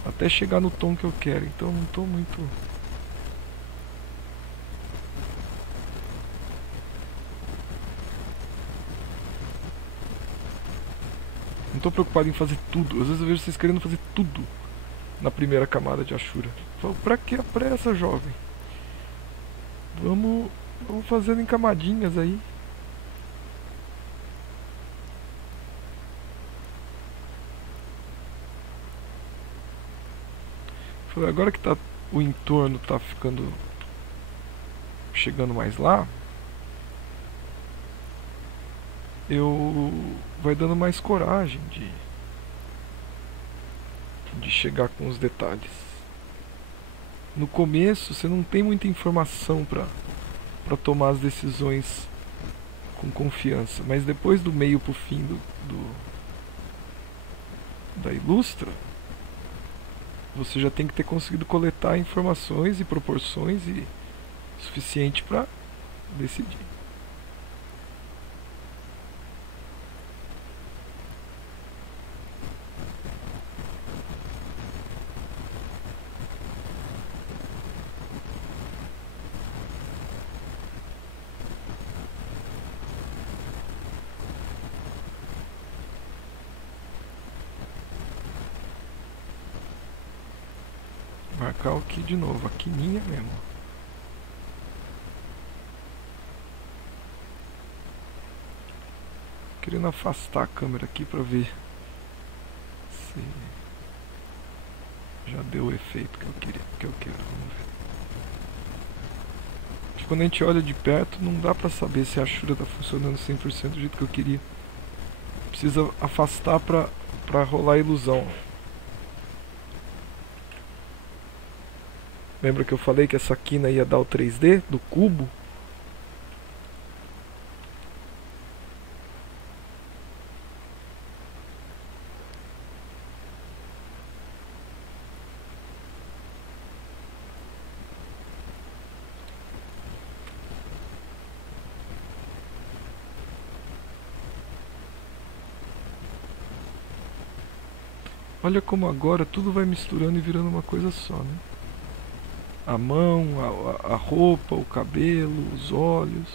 Até chegar no tom que eu quero. Então não tô muito... Não tô preocupado em fazer tudo. Às vezes eu vejo vocês querendo fazer tudo na primeira camada de Ashura. Eu falo, pra que a pressa, jovem? Vamos fazendo em camadinhas aí. Agora que tá, o entorno tá ficando... chegando mais lá, eu... vai dando mais coragem de chegar com os detalhes. No começo você não tem muita informação para tomar as decisões com confiança, mas depois do meio pro fim da Ilustra, você já tem que ter conseguido coletar informações e proporções suficiente para decidir. Marcar aqui de novo, a quininha mesmo. Querendo afastar a câmera aqui pra ver se já deu o efeito que eu quero. Vamos ver. Quando a gente olha de perto, não dá pra saber se a Ashura tá funcionando 100% do jeito que eu queria. Precisa afastar pra rolar a ilusão. Lembra que eu falei que essa quina ia dar o 3D do cubo? Olha como agora tudo vai misturando e virando uma coisa só, né? A mão, a roupa, o cabelo, os olhos.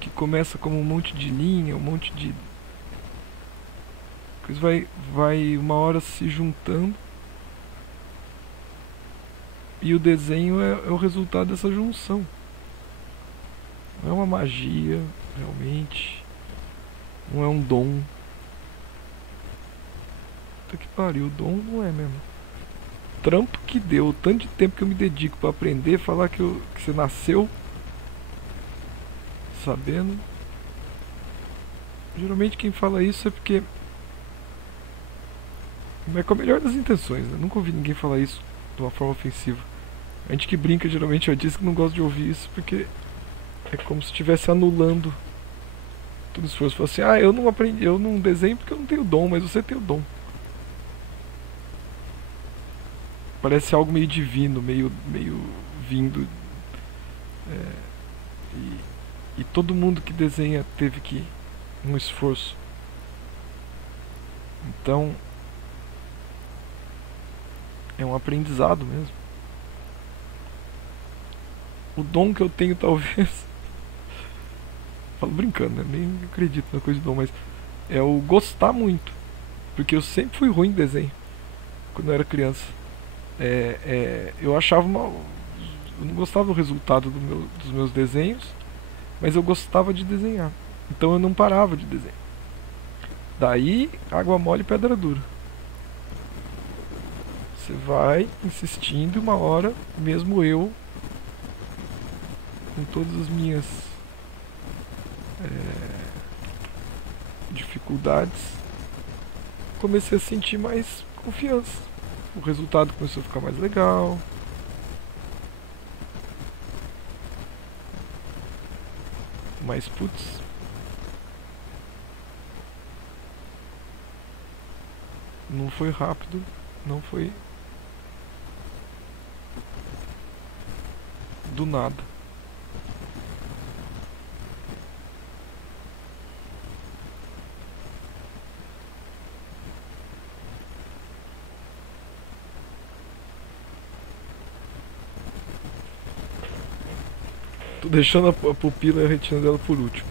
Que começa como um monte de linha, um monte de... vai uma hora se juntando. E o desenho é o resultado dessa junção. Não é uma magia, realmente. Não é um dom. Puta que pariu, o dom não é mesmo. Trampo que deu, o tanto de tempo que eu me dedico pra aprender, falar que você nasceu sabendo. Geralmente quem fala isso é porque é com a melhor das intenções, né? Nunca ouvi ninguém falar isso de uma forma ofensiva. A gente que brinca geralmente já diz que não gosta de ouvir isso porque é como se estivesse anulando todo o esforço. Fala assim, eu não aprendi, eu não desenho porque eu não tenho dom, mas você tem o dom. Parece algo meio divino, meio vindo. E todo mundo que desenha teve que um esforço. Então é um aprendizado mesmo. O dom que eu tenho talvez falo brincando, né? Nem acredito na coisa de dom, mas é o gostar muito. Porque eu sempre fui ruim em desenho quando eu era criança. Eu achava eu não gostava do resultado dos meus desenhos, mas eu gostava de desenhar. Então eu não parava de desenhar. Daí, água mole e pedra dura. Você vai insistindo e uma hora, mesmo eu, com todas as minhas dificuldades, comecei a sentir mais confiança. O resultado começou a ficar mais legal. Mas putz, não foi rápido, não foi do nada. Tô deixando a pupila e a retina dela por último.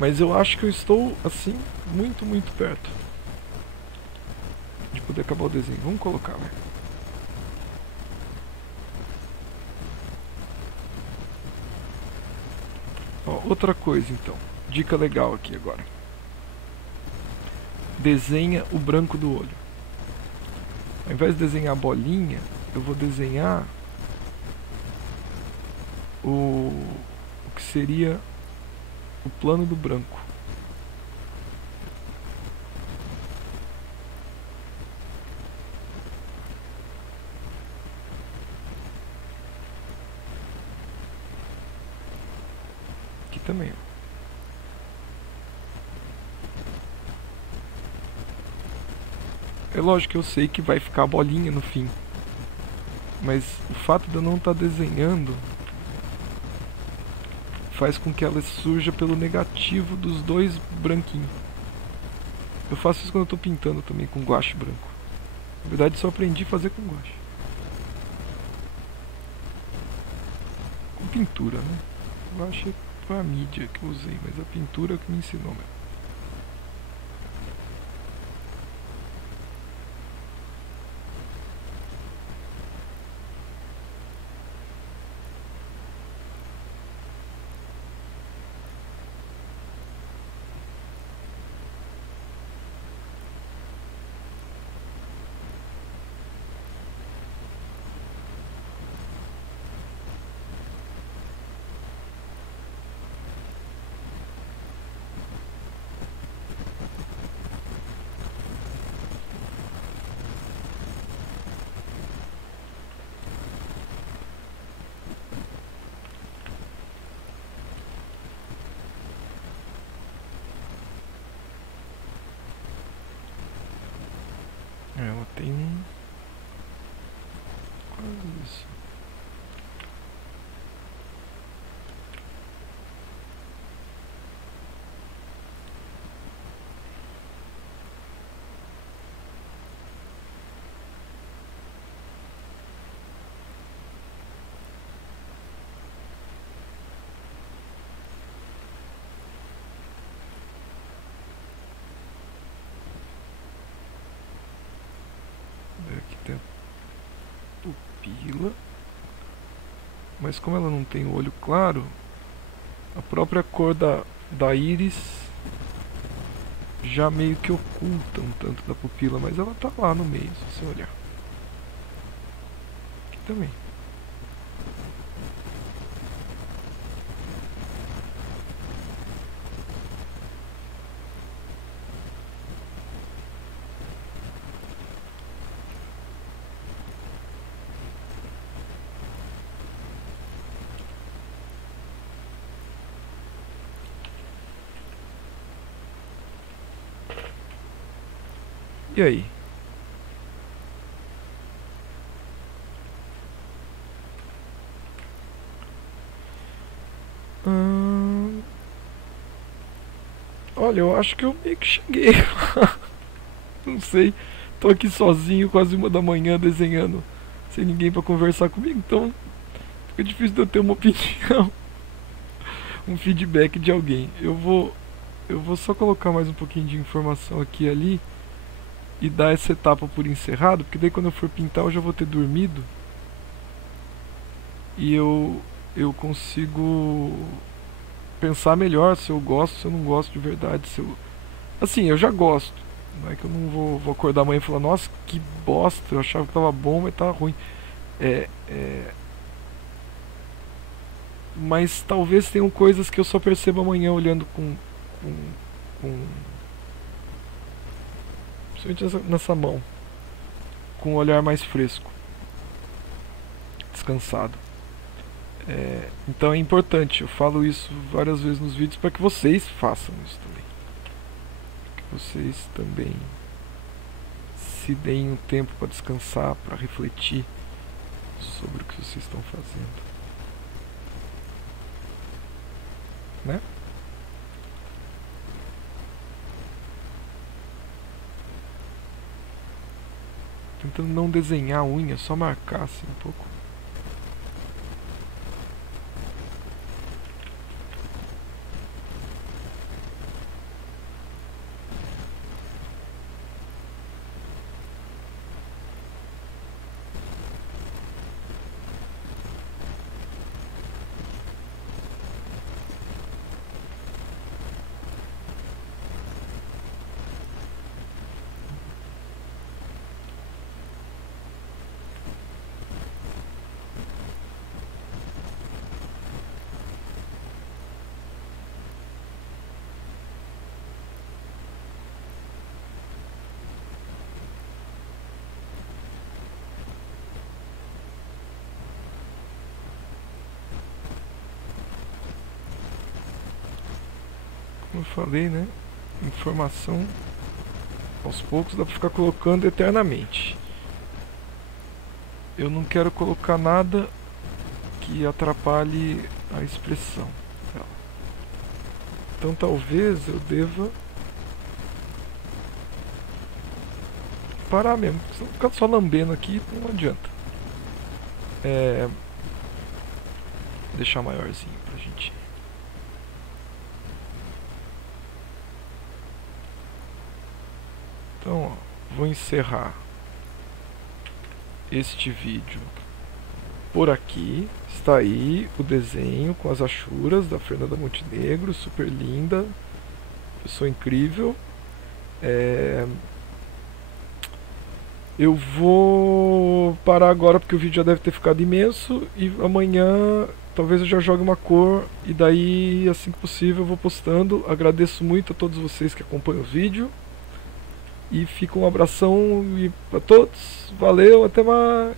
Mas eu acho que eu estou, assim, muito perto de poder acabar o desenho. Vamos colocar, velho. Ó, outra coisa, então. Dica legal aqui agora. Desenha o branco do olho. Ao invés de desenhar a bolinha, eu vou desenhar o que seria o plano do branco. Aqui também, ó. É lógico que eu sei que vai ficar a bolinha no fim, mas o fato de eu não estar desenhando faz com que ela surja pelo negativo dos dois branquinhos. Eu faço isso quando eu estou pintando também com guache branco. Na verdade, só aprendi a fazer com guache. Com pintura, né? Guache foi a mídia que eu usei, mas a pintura é o que me ensinou mesmo. Ela tem quase isso. Aqui tem a pupila, mas como ela não tem o olho claro, a própria cor da íris já meio que oculta um tanto da pupila, mas ela tá lá no meio, se você olhar. Aqui também. E aí? Olha, eu acho que eu meio que cheguei. Não sei. Tô aqui sozinho, quase 1 da manhã, desenhando, sem ninguém pra conversar comigo, então fica difícil de eu ter uma opinião, um feedback de alguém. Eu vou só colocar mais um pouquinho de informação aqui e ali e dar essa etapa por encerrado, porque daí quando eu for pintar eu já vou ter dormido e eu consigo pensar melhor se eu gosto, se eu não gosto de verdade, se eu... Assim, eu já gosto. Não é que eu não vou acordar amanhã e falar, nossa, que bosta, eu achava que tava bom, mas tava ruim. Mas talvez tenham coisas que eu só percebo amanhã olhando com principalmente nessa mão, com um olhar mais fresco, descansado. Então é importante, eu falo isso várias vezes nos vídeos para que vocês façam isso também. Que vocês também se deem um tempo para descansar, para refletir sobre o que vocês estão fazendo. Né? Tentando não desenhar a unha, só marcar assim um pouco. Como eu falei, né? Informação aos poucos dá pra ficar colocando eternamente. Eu não quero colocar nada que atrapalhe a expressão dela. Então talvez eu deva parar mesmo, se não ficar só lambendo aqui não adianta. Deixar maiorzinho pra gente. Então, ó, vou encerrar este vídeo por aqui. Está aí o desenho com as achuras da Fernanda Montenegro, super linda, pessoa incrível. Eu vou parar agora porque o vídeo já deve ter ficado imenso e amanhã talvez eu já jogue uma cor e daí assim que possível eu vou postando. Agradeço muito a todos vocês que acompanham o vídeo. E fica um abração para todos. Valeu, até mais.